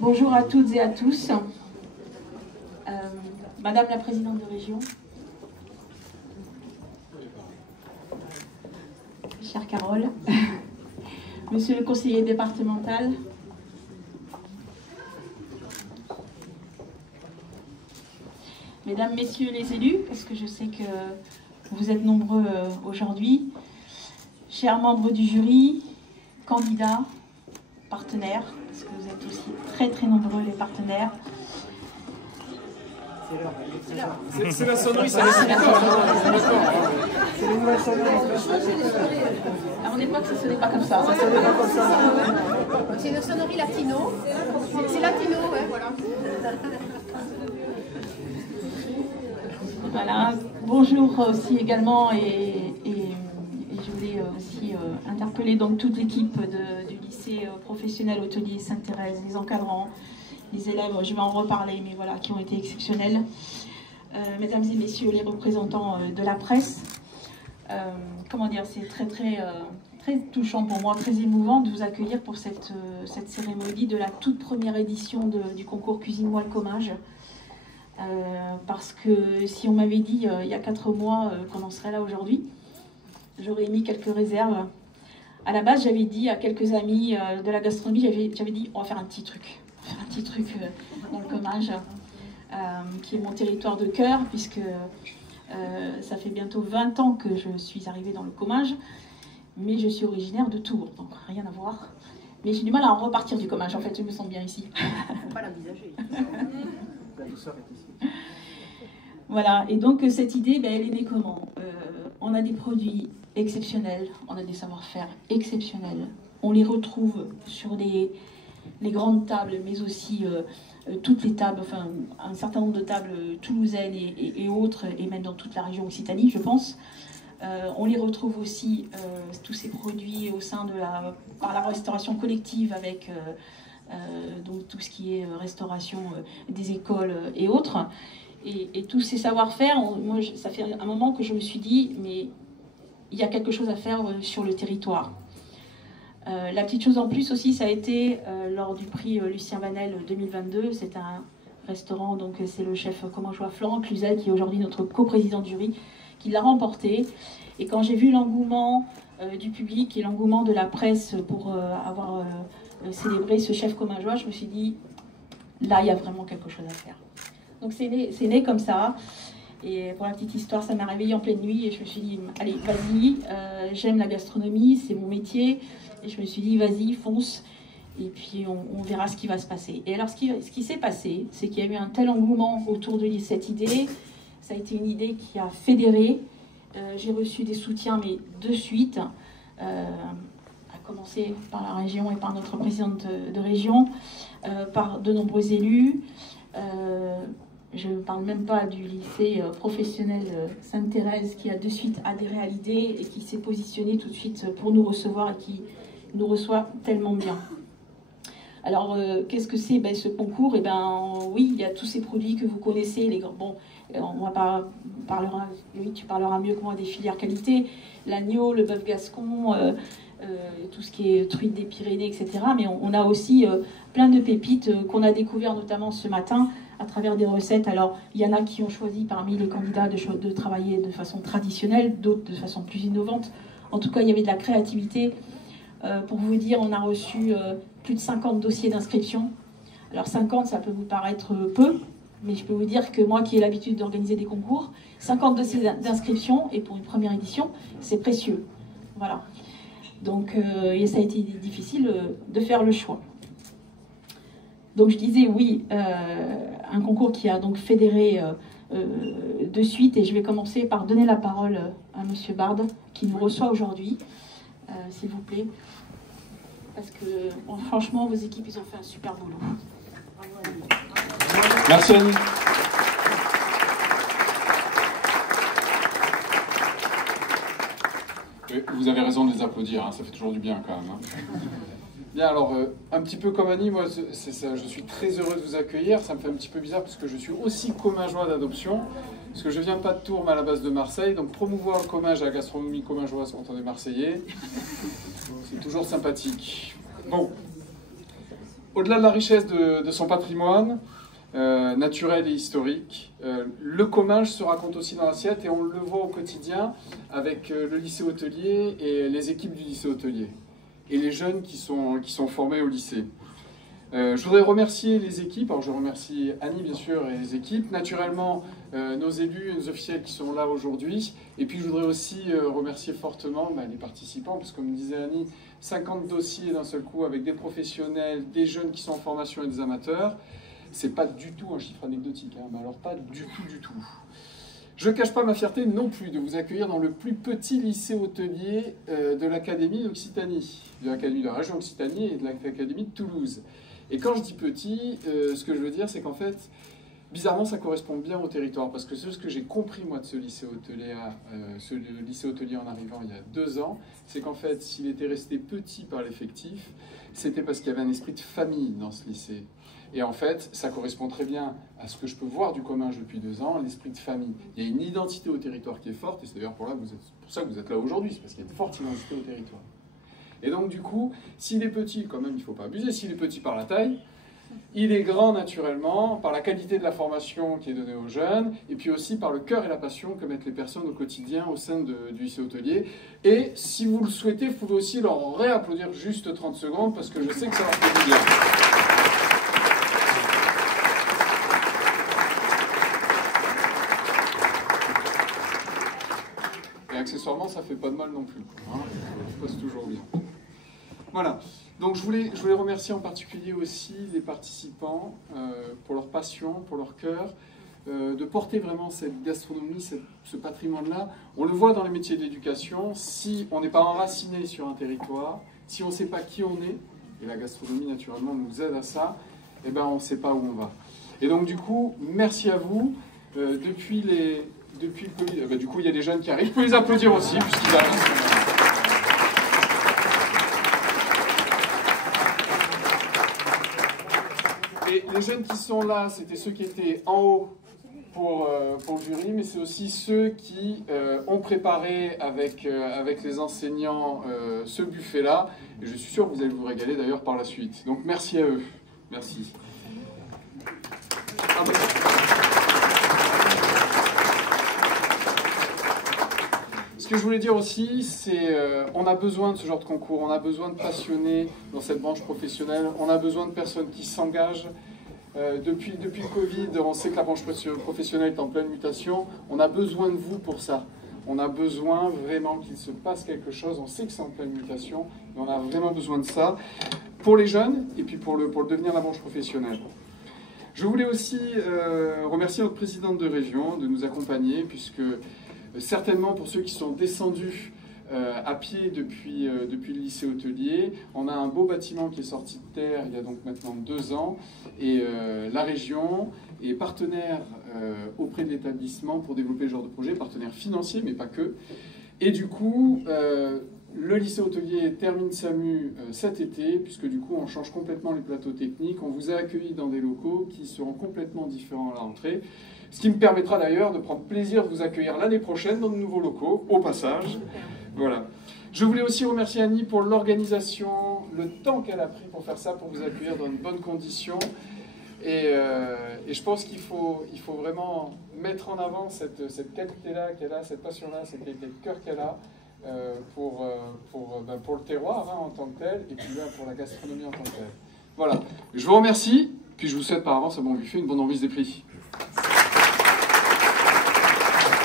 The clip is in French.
Bonjour à toutes et à tous. Madame la Présidente de Région, chère Carole, Monsieur le Conseiller départemental, Mesdames, Messieurs les élus, parce que je sais que vous êtes nombreux aujourd'hui, chers membres du jury, candidats, partenaires, parce que vous êtes aussi très très nombreux les partenaires. C'est la sonnerie, ça laisse C'est les nouvelles sonneries. À mon époque, ça ne sonnait pas comme ça. C'est une sonnerie latino. C'est latino, ouais, voilà. Voilà. Bonjour aussi également et je voulais aussi interpeller donc toute l'équipe du lycée professionnel hôtelier Sainte-Thérèse, les encadrants, les élèves, je vais en reparler, mais voilà, qui ont été exceptionnels. Mesdames et messieurs les représentants de la presse, comment dire, c'est très touchant pour moi, très émouvant de vous accueillir pour cette cérémonie de la toute première édition du concours Cuisine-moi le Comminges. Parce que si on m'avait dit il y a 4 mois qu'on en serait là aujourd'hui, j'aurais émis quelques réserves. À la base, j'avais dit à quelques amis de la gastronomie, j'avais dit on va faire un petit truc. Dans le Comminges, qui est mon territoire de cœur, puisque ça fait bientôt 20 ans que je suis arrivée dans le Comminges, mais je suis originaire de Tours, donc rien à voir. Mais j'ai du mal à en repartir du Comminges, en fait, je me sens bien ici. Il ne faut pas l'envisager. La douceur est ici. Voilà, et donc cette idée, elle est née comment? On a des produits exceptionnels, on a des savoir-faire exceptionnels, on les retrouve sur les grandes tables, mais aussi toutes les tables, enfin un certain nombre de tables toulousaines et autres, et même dans toute la région Occitanie, je pense. On les retrouve aussi, tous ces produits, au sein par la restauration collective, avec donc tout ce qui est restauration des écoles et autres. Et tous ces savoir-faire, moi, ça fait un moment que je me suis dit, mais il y a quelque chose à faire sur le territoire. La petite chose en plus aussi, ça a été lors du prix Lucien Vanel 2022. C'est un restaurant, donc c'est le chef commingeois Florent Cluzel, qui est aujourd'hui notre coprésident de jury, qui l'a remporté. Et quand j'ai vu l'engouement du public et l'engouement de la presse pour avoir célébré ce chef commingeois, je me suis dit, là, il y a vraiment quelque chose à faire. Donc c'est né comme ça. Et pour la petite histoire, ça m'a réveillée en pleine nuit et je me suis dit, allez, vas-y, j'aime la gastronomie, c'est mon métier. Et je me suis dit, vas-y, fonce, et puis on verra ce qui va se passer. Et alors, ce qui s'est passé, c'est qu'il y a eu un tel engouement autour de cette idée. Ça a été une idée qui a fédéré. J'ai reçu des soutiens, mais de suite, à commencer par la région et par notre présidente de région, par de nombreux élus. Je ne parle même pas du lycée professionnel Sainte-Thérèse, qui a de suite adhéré à l'idée et qui s'est positionné tout de suite pour nous recevoir et qui nous reçoit tellement bien. Alors, qu'est-ce que c'est ce concours? Oui, il y a tous ces produits que vous connaissez. Bon, on va pas oui, tu parleras mieux que moi des filières qualité, l'agneau, le bœuf gascon, tout ce qui est truite des Pyrénées, etc. Mais on a aussi plein de pépites qu'on a découvert notamment ce matin à travers des recettes. Alors, il y en a qui ont choisi parmi les candidats de travailler de façon traditionnelle, d'autres de façon plus innovante. En tout cas, il y avait de la créativité. Pour vous dire, on a reçu plus de 50 dossiers d'inscription. Alors 50, ça peut vous paraître peu, mais je peux vous dire que moi qui ai l'habitude d'organiser des concours, 50 dossiers d'inscription, et pour une première édition, c'est précieux. Voilà. Donc, et ça a été difficile de faire le choix. Donc je disais, oui, un concours qui a donc fédéré de suite, et je vais commencer par donner la parole à Monsieur Bard, qui nous reçoit aujourd'hui. S'il vous plaît, parce que bon, franchement, vos équipes, ils ont fait un super boulot. Merci Annie. Vous avez raison de les applaudir, hein, ça fait toujours du bien quand même. Hein. Bien, alors, un petit peu comme Annie, moi, je suis très heureux de vous accueillir. Ça me fait un petit peu bizarre parce que je suis aussi commingeois d'adoption. Parce que je viens pas de Tours, mais à la base de Marseille. Donc, promouvoir le Comminges à la gastronomie commingeoise quand on est Marseillais, c'est toujours sympathique. Bon. Au-delà de la richesse de son patrimoine, naturel et historique, le Comminges se raconte aussi dans l'assiette et on le voit au quotidien avec le lycée hôtelier et les équipes du lycée hôtelier et les jeunes qui sont formés au lycée. Je voudrais remercier les équipes, alors je remercie Annie bien sûr et les équipes, naturellement nos élus et nos officiels qui sont là aujourd'hui, et puis je voudrais aussi remercier fortement les participants, parce que comme disait Annie, 50 dossiers d'un seul coup avec des professionnels, des jeunes qui sont en formation et des amateurs, c'est pas du tout un chiffre anecdotique, hein, mais alors pas du tout. Je ne cache pas ma fierté non plus de vous accueillir dans le plus petit lycée hôtelier de l'Académie d'Occitanie, de l'Académie de la région Occitanie et de l'Académie de Toulouse. Et quand je dis petit, ce que je veux dire, c'est qu'en fait, bizarrement, ça correspond bien au territoire. Parce que ce que j'ai compris, moi, de ce lycée hôtelier en arrivant il y a 2 ans, c'est qu'en fait, s'il était resté petit par l'effectif, c'était parce qu'il y avait un esprit de famille dans ce lycée. Et en fait, ça correspond très bien à ce que je peux voir du Comminges depuis 2 ans, l'esprit de famille. Il y a une identité au territoire qui est forte, et c'est d'ailleurs pour ça que vous êtes là aujourd'hui, c'est parce qu'il y a une forte identité au territoire. Et donc du coup, s'il est petit, quand même, il ne faut pas abuser, s'il est petit par la taille, il est grand naturellement par la qualité de la formation qui est donnée aux jeunes, et puis aussi par le cœur et la passion que mettent les personnes au quotidien au sein du lycée hôtelier. Et si vous le souhaitez, vous pouvez aussi leur réapplaudir juste 30 secondes, parce que je sais que ça leur fait du bien. Et accessoirement, ça ne fait pas de mal non plus. Hein, ça passe toujours bien. Voilà, donc je voulais remercier en particulier aussi les participants pour leur passion, pour leur cœur, de porter vraiment cette gastronomie, ce patrimoine-là. On le voit dans les métiers de l'éducation, si on n'est pas enraciné sur un territoire, si on ne sait pas qui on est, et la gastronomie naturellement nous aide à ça, eh ben on ne sait pas où on va. Et donc du coup, merci à vous. Depuis le Covid, du coup il y a des jeunes qui arrivent, je peux les applaudir aussi, puisqu'ils arrivent. Et les jeunes qui sont là, c'était ceux qui étaient en haut pour le jury, mais c'est aussi ceux qui ont préparé avec les enseignants ce buffet-là. Et je suis sûr que vous allez vous régaler d'ailleurs par la suite. Donc merci à eux. Merci. Ah, Ce que je voulais dire aussi, c'est on a besoin de ce genre de concours, on a besoin de passionnés dans cette branche professionnelle, on a besoin de personnes qui s'engagent. Depuis le Covid, on sait que la branche professionnelle est en pleine mutation, on a besoin de vous pour ça. On a besoin vraiment qu'il se passe quelque chose, on sait que c'est en pleine mutation, mais on a vraiment besoin de ça pour les jeunes et puis pour le devenir de la branche professionnelle. Je voulais aussi remercier notre présidente de région de nous accompagner, puisque certainement pour ceux qui sont descendus à pied depuis le lycée hôtelier, on a un beau bâtiment qui est sorti de terre il y a donc maintenant 2 ans, et la région est partenaire auprès de l'établissement pour développer ce genre de projet, partenaire financier mais pas que. Et du coup, le lycée hôtelier termine sa mue cet été, puisque du coup on change complètement les plateaux techniques, on vous a accueillis dans des locaux qui seront complètement différents à la rentrée. Ce qui me permettra d'ailleurs de prendre plaisir de vous accueillir l'année prochaine dans de nouveaux locaux, au passage. Voilà. Je voulais aussi remercier Annie pour l'organisation, le temps qu'elle a pris pour faire ça, pour vous accueillir dans de bonnes conditions. Et je pense qu'il faut vraiment mettre en avant cette qualité-là qu'elle a, cette passion-là, cette qualité de cœur qu'elle a pour le terroir en tant que tel, et puis pour la gastronomie en tant que telle. Voilà. Je vous remercie, puis je vous souhaite par avance un bon buffet, une bonne remise des prix.